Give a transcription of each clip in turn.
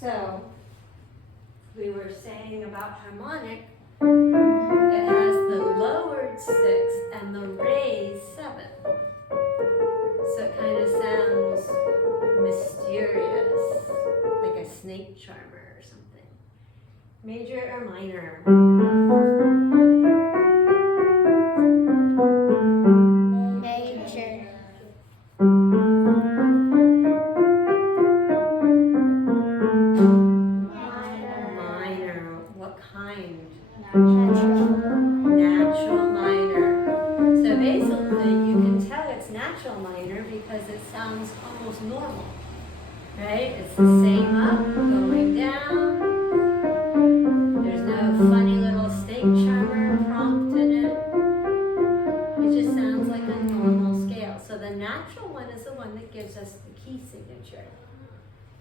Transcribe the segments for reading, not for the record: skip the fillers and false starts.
So, we were saying about harmonic, it has the lowered 6 and the raised 7. So it kind of sounds mysterious, like a snake charmer or something. Major or minor? Major. Minor. What kind? Natural. Natural minor. So basically, you can tell it's natural minor because it sounds almost normal, right? It's the same up, going down. There's no funny little snake charmer prompt in it. It just sounds like a normal scale. So the natural one is the one that gives us the key signature.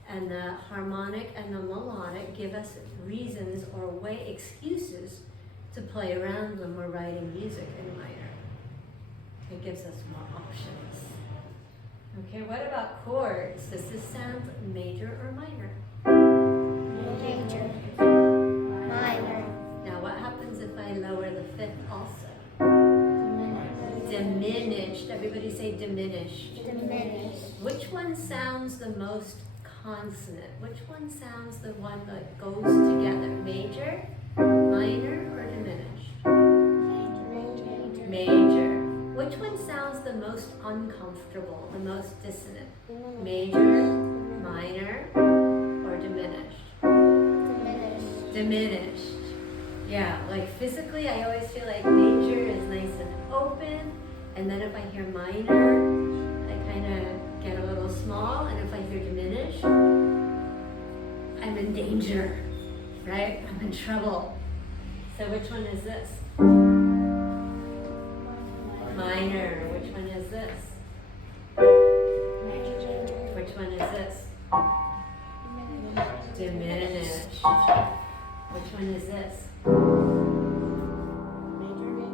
And the harmonic and the melodic give us reasons or excuses to play around when we're writing music in minor. It gives us more options. Okay, what about chords? Does this sound major or minor? Major. Minor. Now what happens if I lower the 5th also? Diminished. Everybody say diminished. Diminished. Which one sounds the most consonant? Which one sounds the one that goes together? Major, minor, or diminished? Major. Major. Which one sounds the most uncomfortable, the most dissonant? Major, minor, or diminished? Diminished. Diminished. Yeah, like physically I always feel like major is nice and open, and then if I hear minor, I kind of get a little small, and if I hear diminished, I'm in danger, right? I'm in trouble. So which one is this? Minor. Which one is this? Which one is this? Diminished. Which one is this?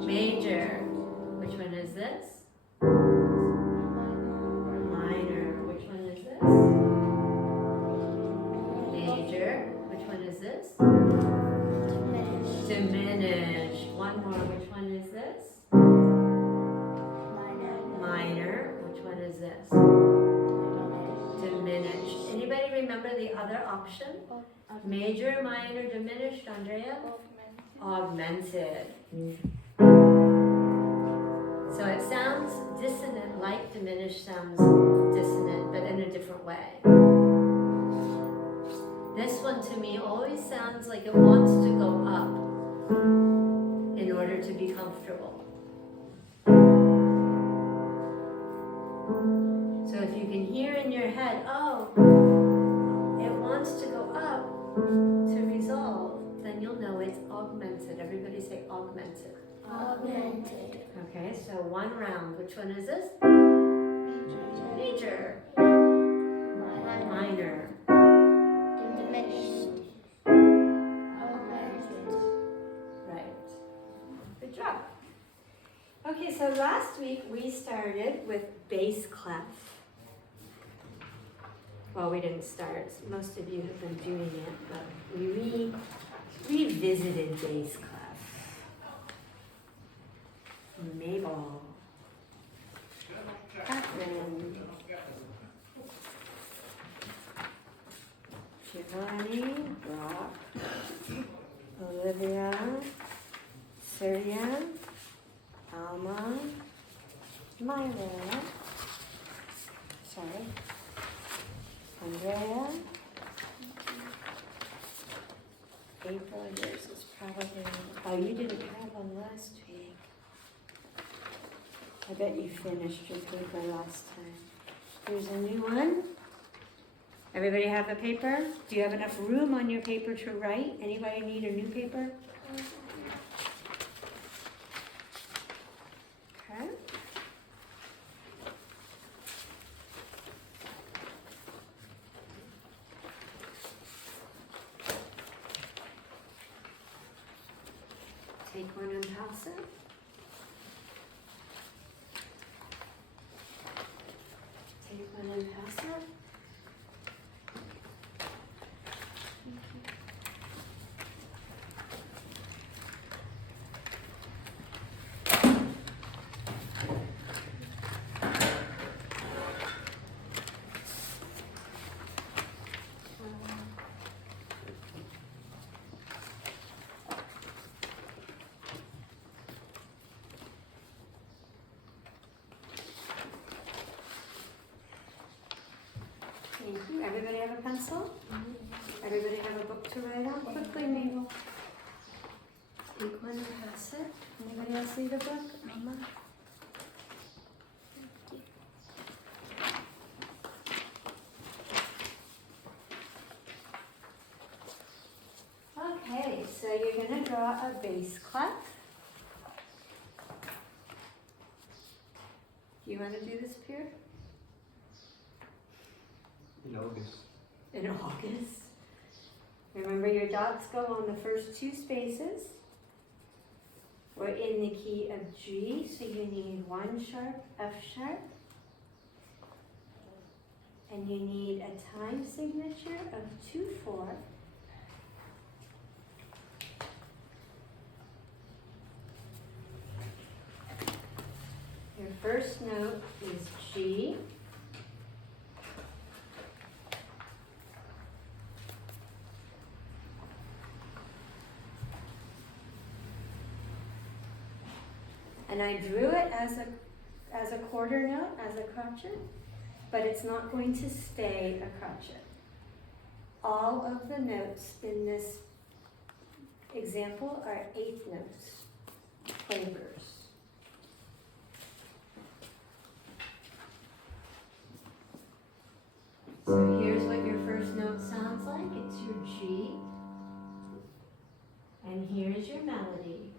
Major. Which one is this? Minor. Which one is this? Major. Which one is this? Diminished. Diminished. One more. Which one is this? Minor. Which one is this? Diminished. Anybody remember the other option? Major, minor, diminished, Andrea? Augmented. So it sounds dissonant like diminished sounds dissonant, but in a different way. This one to me always sounds like it wants to go up in order to be comfortable. So if you can hear in your head, oh, it wants to go up to resolve, then you'll know it's augmented. Everybody say augmented. Augmented. Okay, so one round. Which one is this? Major. Minor. Diminished. Right. Good job. Okay, so last week we started with bass clef. Well, we didn't start. Most of you have been doing it, but we revisited bass clef. Mabel. Catherine. Giovanni. Brock. Olivia. Syria. Alma. Myra. Sorry. Andrea. April, yours is probably, oh, you didn't have one last week. I bet you finished your paper last time. Here's a new one. Everybody have a paper? Do you have enough room on your paper to write? Anybody need a new paper? Okay. Take one and pass it. Take one and pass it. Thank you. Everybody have a pencil? Everybody have a book to write on? Quickly, Mabel. Take one and pass it. Anybody else need a book? Mama? Okay, so you're going to draw a bass clef. Do you want to do this, Pierre? In August. In August. Remember, your dots go on the first two spaces. We're in the key of G, so you need 1 sharp, F sharp. And you need a time signature of 2/4. Your first note is G. And I drew it as a quarter note, as a crotchet, but it's not going to stay a crotchet. All of the notes in this example are 8th notes, quavers. So here's what your first note sounds like. It's your G. And here's your melody.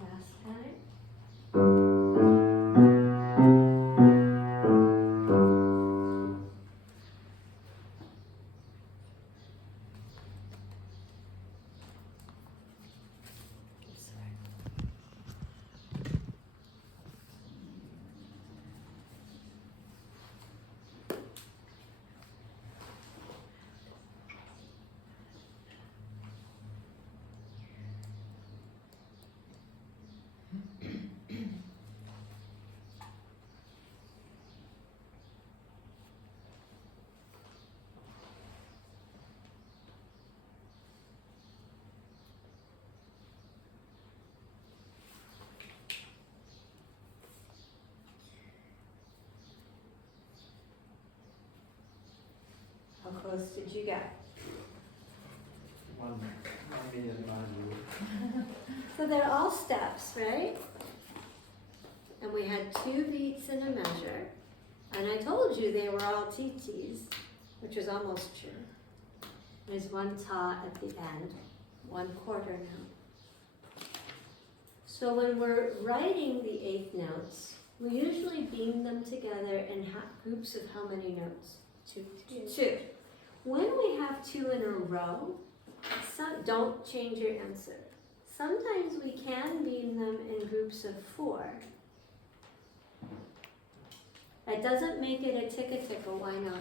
Last time. How close did you get? 1 million miles. So they're all steps, right? And we had 2 beats and a measure. And I told you they were all TTs, which is almost true. There's 1 ta at the end, 1/4 note. So when we're writing the 8th notes, we usually beam them together in groups of how many notes? 2. When we have 2 in a row, don't change your answer. Sometimes we can beam them in groups of 4. That doesn't make it a ticka-ticka, why not?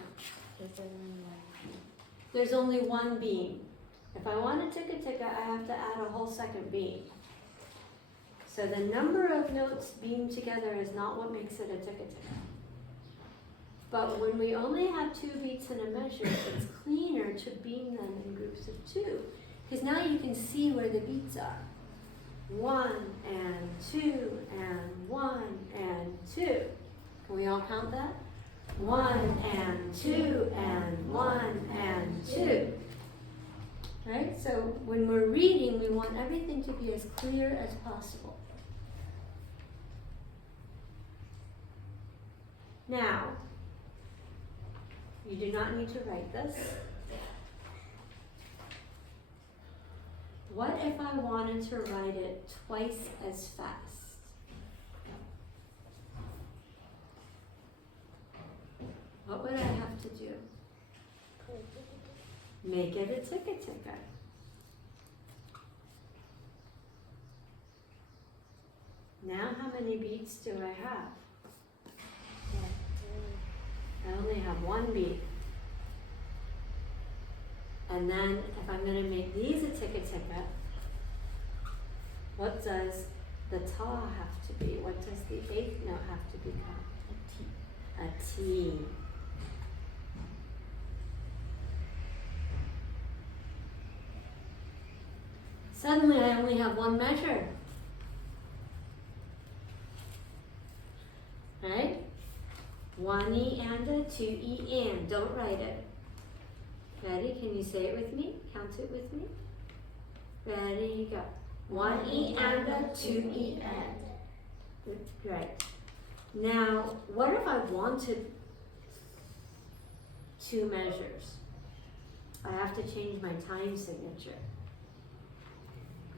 There's only 1 beam. If I want a ticka-ticka, I have to add a whole second beam. So the number of notes beamed together is not what makes it a ticka-ticka. But when we only have 2 beats and a measure, it's cleaner to beam them in groups of 2. Because now you can see where the beats are. 1 and 2 and 1 and 2. Can we all count that? 1 and 2 and 1 and 2. Right? So when we're reading, we want everything to be as clear as possible. Now, you do not need to write this. What if I wanted to write it twice as fast? What would I have to do? Make it a ticka-ticka. how many beats do I have? I only have one beat. And then if I'm going to make these a ticka-ticka, what does the ta have to be? What does the eighth note have to become? A T. Suddenly I only have one measure. Right? One E and a, two E and. Don't write it. Ready? Can you say it with me? Count it with me. Ready, go. One E and a, two E and. Right. Now, what if I wanted two measures? I have to change my time signature.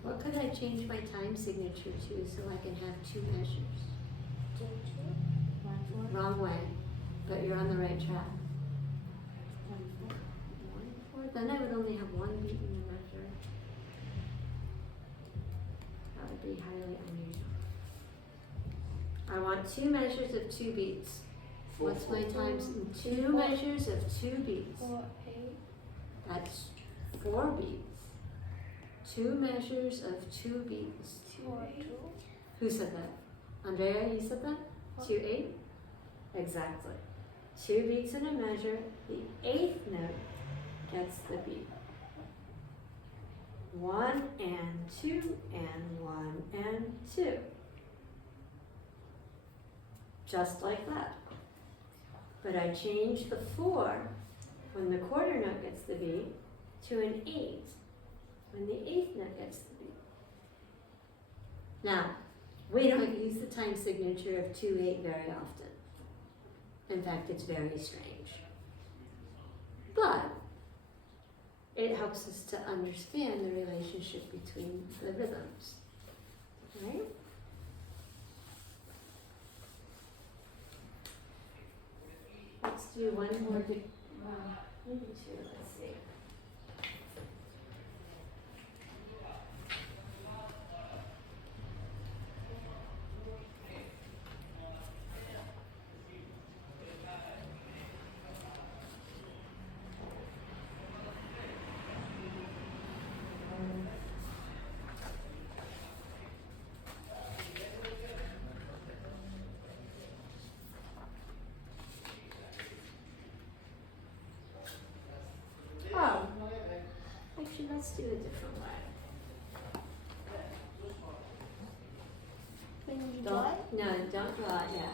What could I change my time signature to so I can have two measures? Wrong way, but you're on the right track. 1/4. Then I would only have one beat in the measure. That would be highly unusual. I want two measures of two beats. What's my times? Two measures of two beats. 4, 8. That's 4 beats. Two measures of two beats. 4, 2. Who said that? Andrea, you said that? 2, 8? Exactly. Two beats in a measure. The eighth note gets the beat. 1 and 2 and 1 and 2. Just like that. But I change the 4 when the quarter note gets the beat to an 8 when the eighth note gets the beat. Now, we don't use the time signature of 2/8 very often. In fact, it's very strange. But it helps us to understand the relationship between the rhythms. Right? Let's do one more, maybe two, let's see. Oh, actually, let's do a different way. When you draw it, No, don't draw it yet.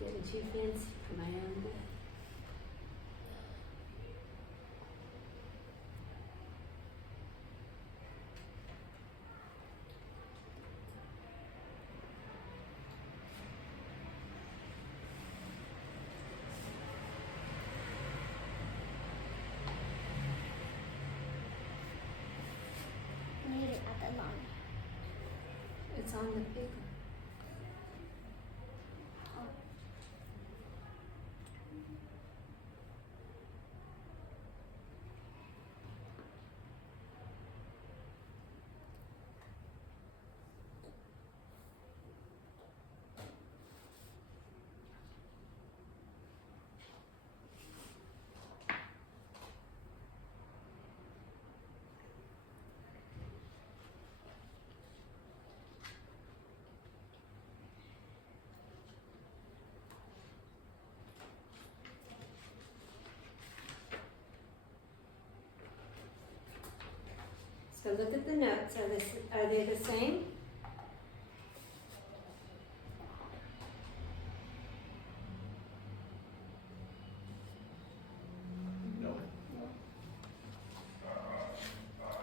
Getting too fancy for my own good. need it at the line. It's on the paper. So look at the notes. Are they the same? No.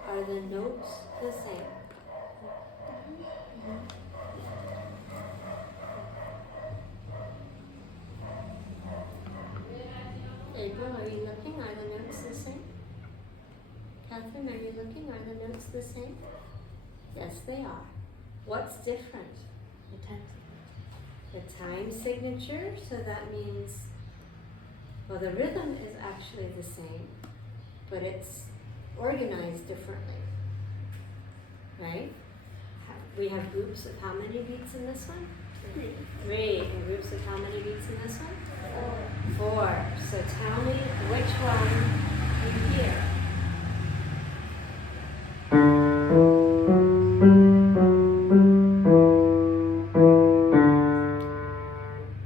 Are the notes the same? April, are you looking? Are the notes the same? Catherine, are you looking? Are the notes the same? Yes, they are. What's different? The time The time signature, so that means, well, the rhythm is actually the same, but it's organized differently, right? We have groups of how many beats in this one? Three. And groups of how many beats in this one? Four. So tell me which one you hear.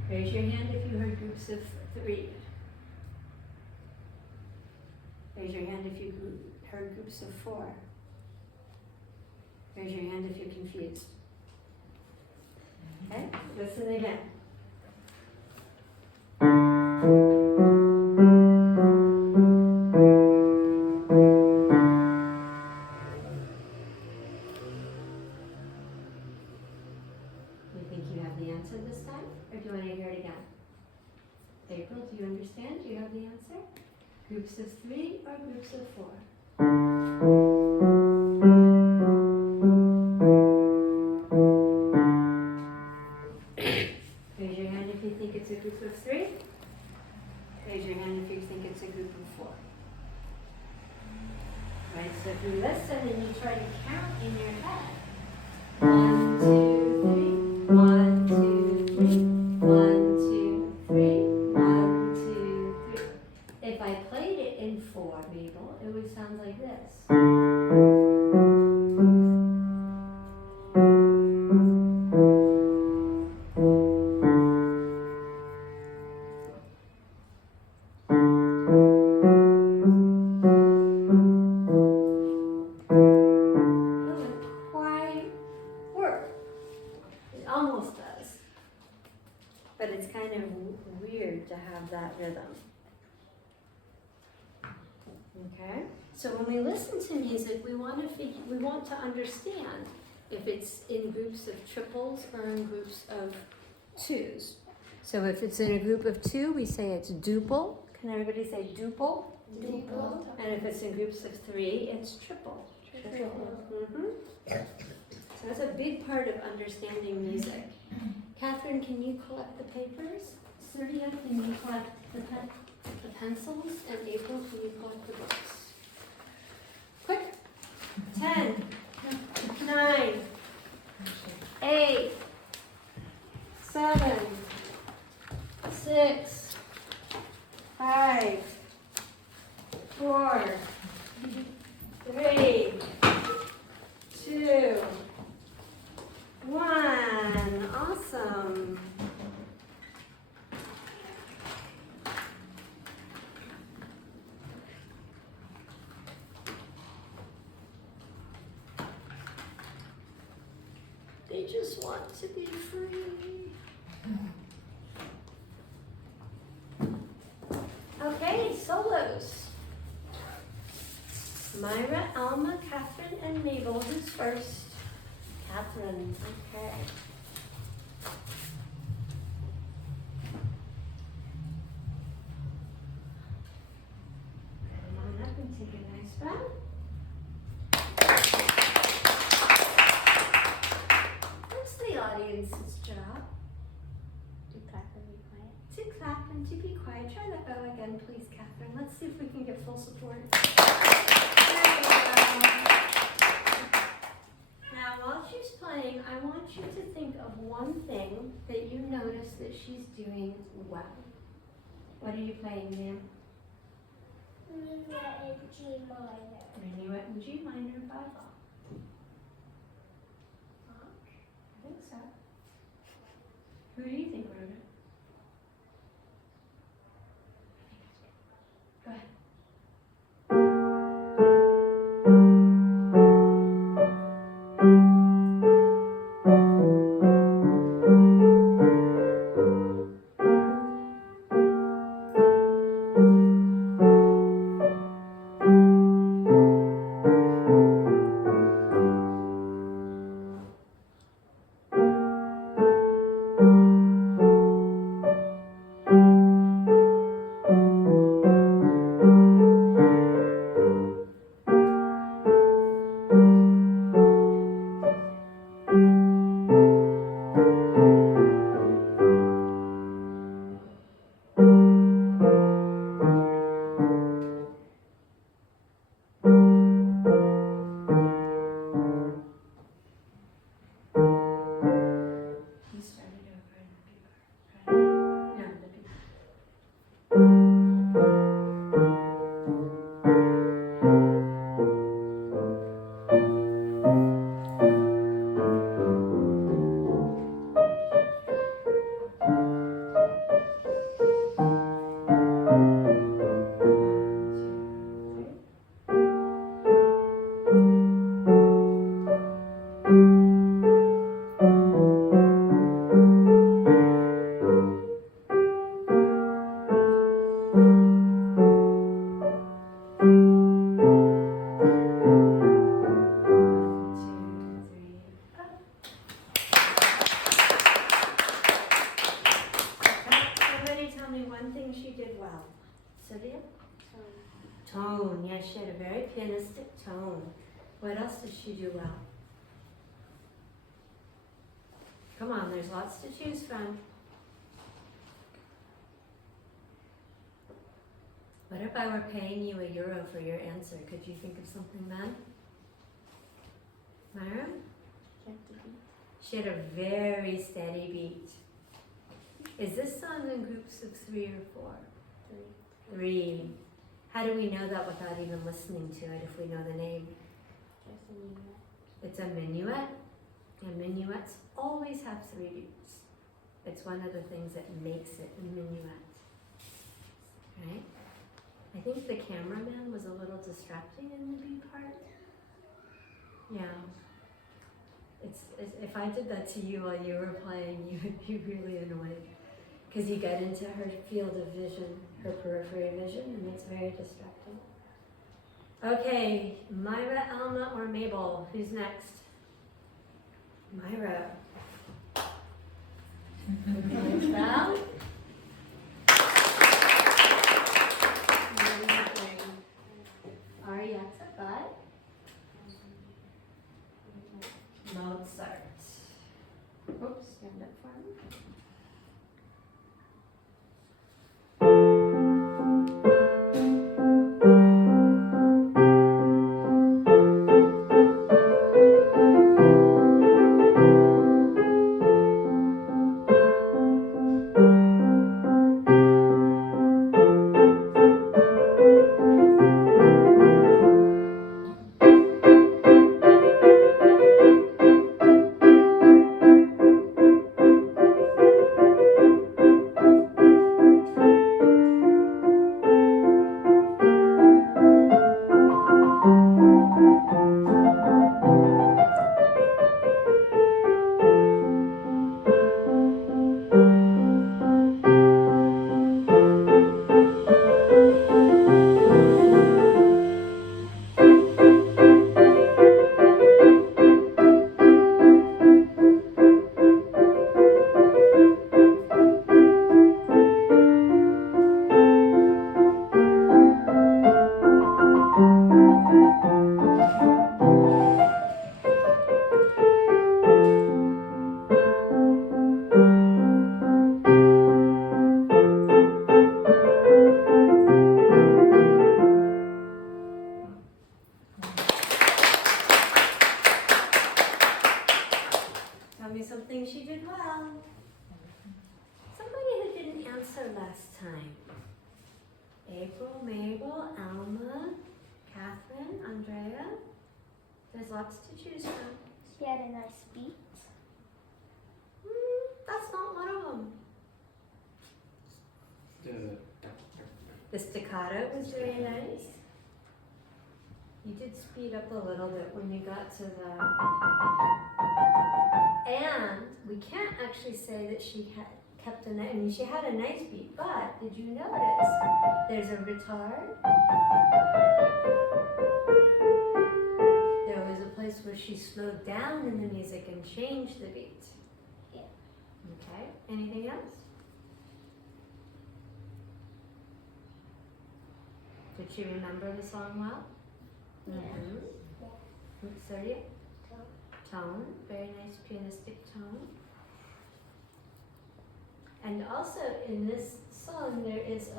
Raise your hand if you heard groups of three. Raise your hand if you heard groups of four. Raise your hand if you're confused. Okay, listen again. You think you have the answer this time? Or do you want to hear it again? April, do you understand? Do you have the answer? Groups of three or groups of four? Raise your hand if you think it's a group of three. Raise your hand if you think it's a group of four. Right, so if you listen and you try to count in your head. 1, 2, 3. 1, 2, 3. 1, 2, 3. 1, 2, 3. If I played it in 4, Mabel, it would sound like this. Doesn't quite work. It almost does. But it's kind of weird to have that rhythm. Okay? So when we listen to music, we want to understand if it's in groups of triples or in groups of twos. So if it's in a group of two, we say it's duple. Can everybody say duple? Duple. And if it's in groups of three, it's triple. Mm-hmm. So that's a big part of understanding music. Catherine, can you collect the papers? Sylvia, can you collect the pencils? And April, can you collect the books? Quick. 10, 9, 8, 7, 6, 5, 4, 3, 2, 1. Awesome. They just want to be free. Okay, solos. Myra, Alma, Catherine, and Mabel. Who's first? Catherine. Okay. Come on up and take a nice bow. What's the audience's job? To clap and be quiet. To clap and to be quiet. Try that bow again, please, Catherine. Let's see if we can get full support. There you go. Now, while she's playing, I want you to think of one thing that you notice that she's doing well. What are you playing, ma'am? Minuet in G minor. Minuet in G minor by Bach. Bach? I think so. Who do you think wrote it? Go ahead. Yes, she had a very pianistic tone. What else did she do well? Come on, there's lots to choose from. What if I were paying you €1 for your answer? Could you think of something then? Myra? She had a very steady beat. Is this song in groups of 3 or 4? 3. How do we know that without even listening to it if we know the name? It's a minuet, and minuets always have 3 beats. It's one of the things that makes it a minuet. Right? I think the cameraman was a little distracting in the B part. Yeah. It's if I did that to you while you were playing, you would be really annoyed. Because you get into her field of vision, her periphery vision, and it's very distracting. Okay, Myra, Alma, or Mabel? Who's next? Myra. Points down. Arietta by Mozart. Oops, stand up for me. Tell me something she did well. Somebody who didn't answer last time. April, Mabel, Alma, Catherine, Andrea. There's lots to choose from. She had a nice beat. That's not one of them. The staccato was very nice. You did speed up a little bit when you got to the... And we can't actually say that she had kept a nice... I mean, she had a nice beat, but did you notice there's a retard? There was a place where she slowed down in the music and changed the beat. Yeah. Okay, anything else? Did she remember the song well? Yeah. Mm-hmm. Oops, sorry. Tone, very nice pianistic tone. And also in this song there is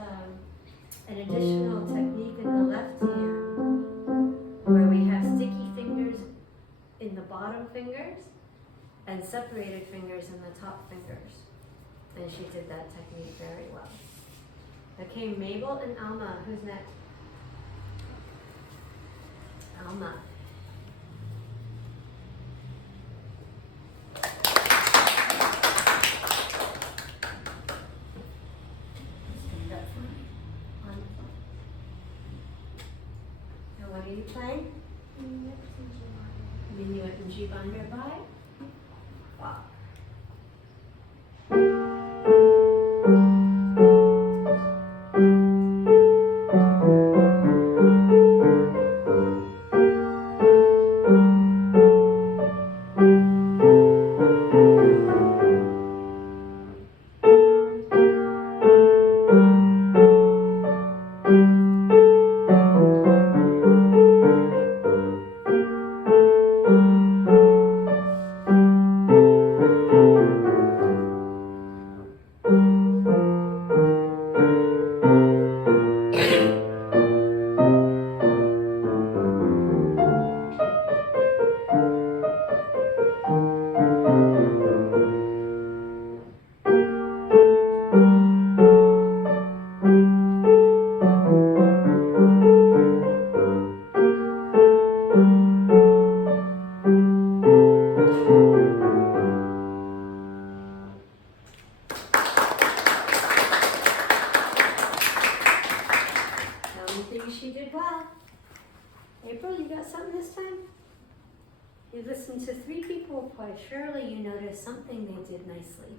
an additional technique in the left hand where we have sticky fingers in the bottom fingers and separated fingers in the top fingers. And she did that technique very well. Okay, Mabel and Alma, who's next? Alma. Stand up for me. On the phone. Now what are you playing? Minuet and G minor by Bach. April, you got something this time? You listened to 3 people play. Surely you noticed something they did nicely.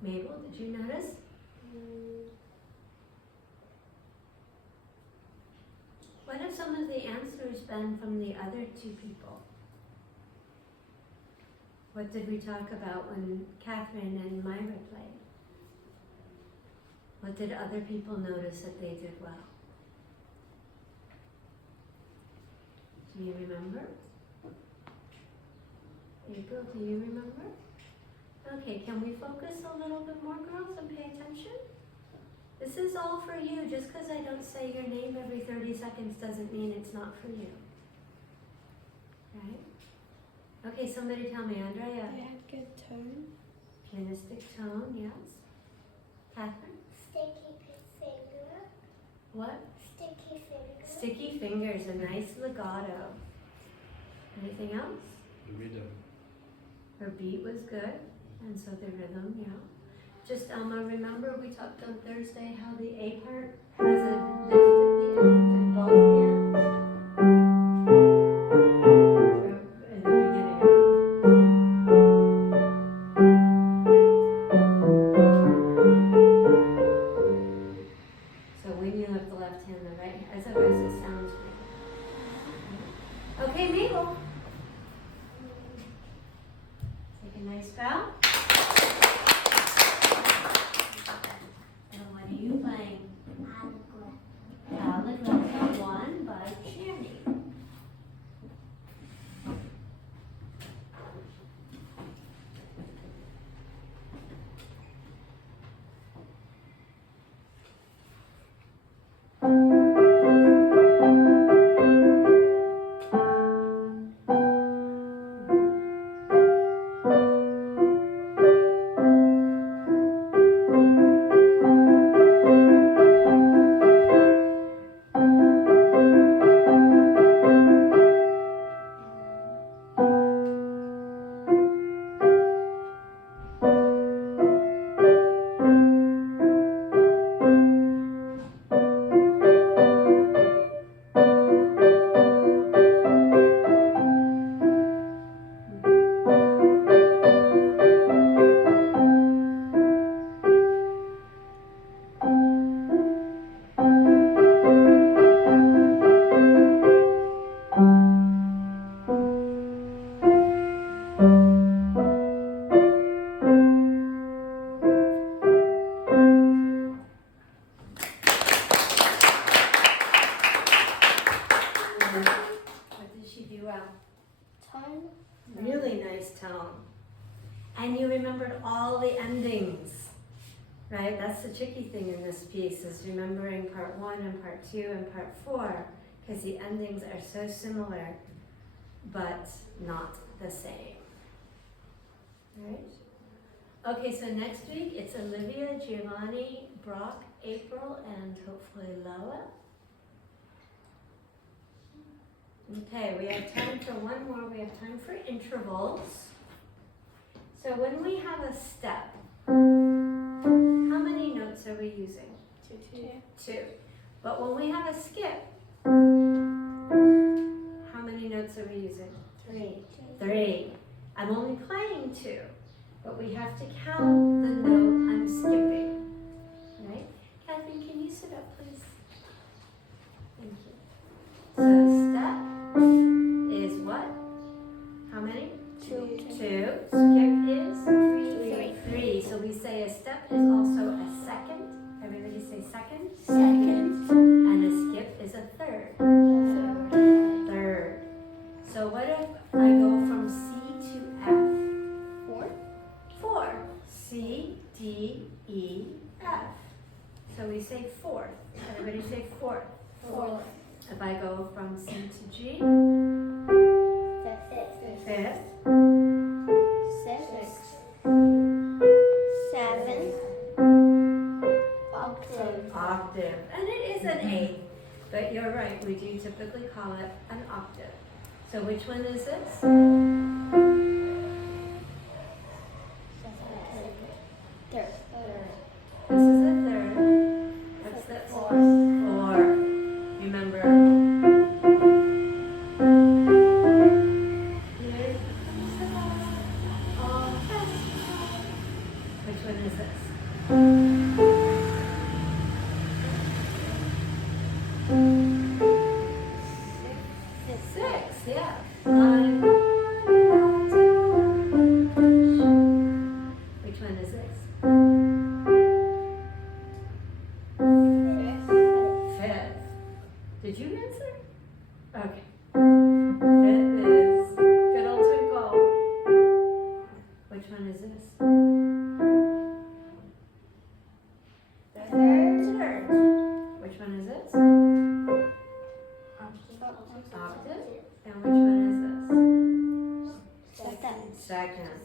Mabel, did you notice? What have some of the answers been from the other 2 people? What did we talk about when Catherine and Myra played? What did other people notice that they did well? Do you remember? April, do you remember? Okay, can we focus a little bit more, girls, and pay attention? This is all for you. Just because I don't say your name every 30 seconds doesn't mean it's not for you. Right? Okay, somebody tell me, Andrea. They had good tone. Pianistic tone, yes. Catherine? Sticky finger. What? Sticky finger. Sticky fingers, a nice legato. Anything else? The rhythm. Her beat was good, and so the rhythm, yeah. Just remember we talked on Thursday how the A part has a lift at the end in both hands? Or in the beginning of it. So when you lift the left hand, the right hand, as otherwise it sounds like. Okay, Mabel. Take a nice bow. And what are you playing? Allegretto 1 by Czerny. What did she do well? Tone. Really nice tone. And you remembered all the endings, right? That's the tricky thing in this piece, is remembering part 1 and part 2 and part 4, because the endings are so similar, but not the same. Right? Okay, so next week it's Olivia, Giovanni, Brock, April, and hopefully Loa. Okay, we have time for one more. We have time for intervals. So when we have a step, how many notes are we using? 2. 2. But when we have a skip, how many notes are we using? 3. I'm only playing 2, but we have to count the note I'm skipping. Right? Catherine, can you sit up, please? Thank you. So step is what? How many? 2. 2. Skip is 3. So we say a step is also a second. Everybody say second. Second. And a skip is a third. Third. So what if I go from C to F? 4. 4. C, D, E, F. So we say fourth. Everybody say fourth. 4. If I go from C to G, 5th. 5th. 6th. 7th. Octave. Octave. And it is an eighth, but you're right, we do typically call it an octave. So which one is this? is this? Six, yeah. Which one is this? Fifth. Did you answer? Okay. Fifth is good old Twinkle. Which one is this? Third. Which one is this? Octave. And which one is this? Second.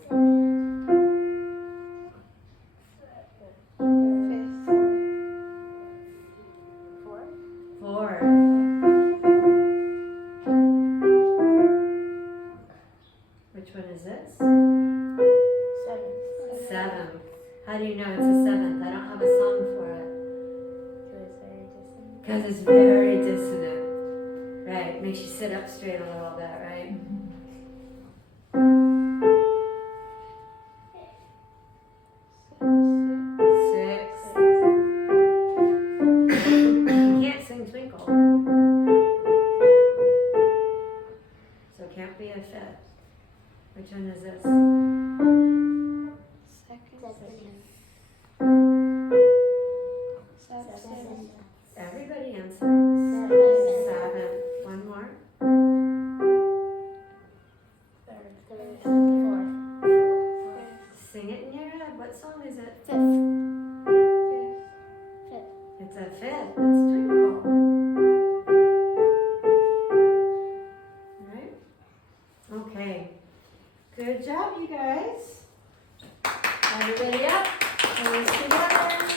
Fourth. Which one is this? Seventh. How do you know it's a seventh? I don't have a song for it. Because it's very dissonant. Right, makes you sit up straight a little bit, right? Six. You can't sing Twinkle. So it can't be a fifth. Which one is this? Everybody answer. Seven. One more. Sing it in your head. What song is it? It's a fifth. It's Twinkle. Alright? Okay. Good job, you guys. Everybody up. Hands together.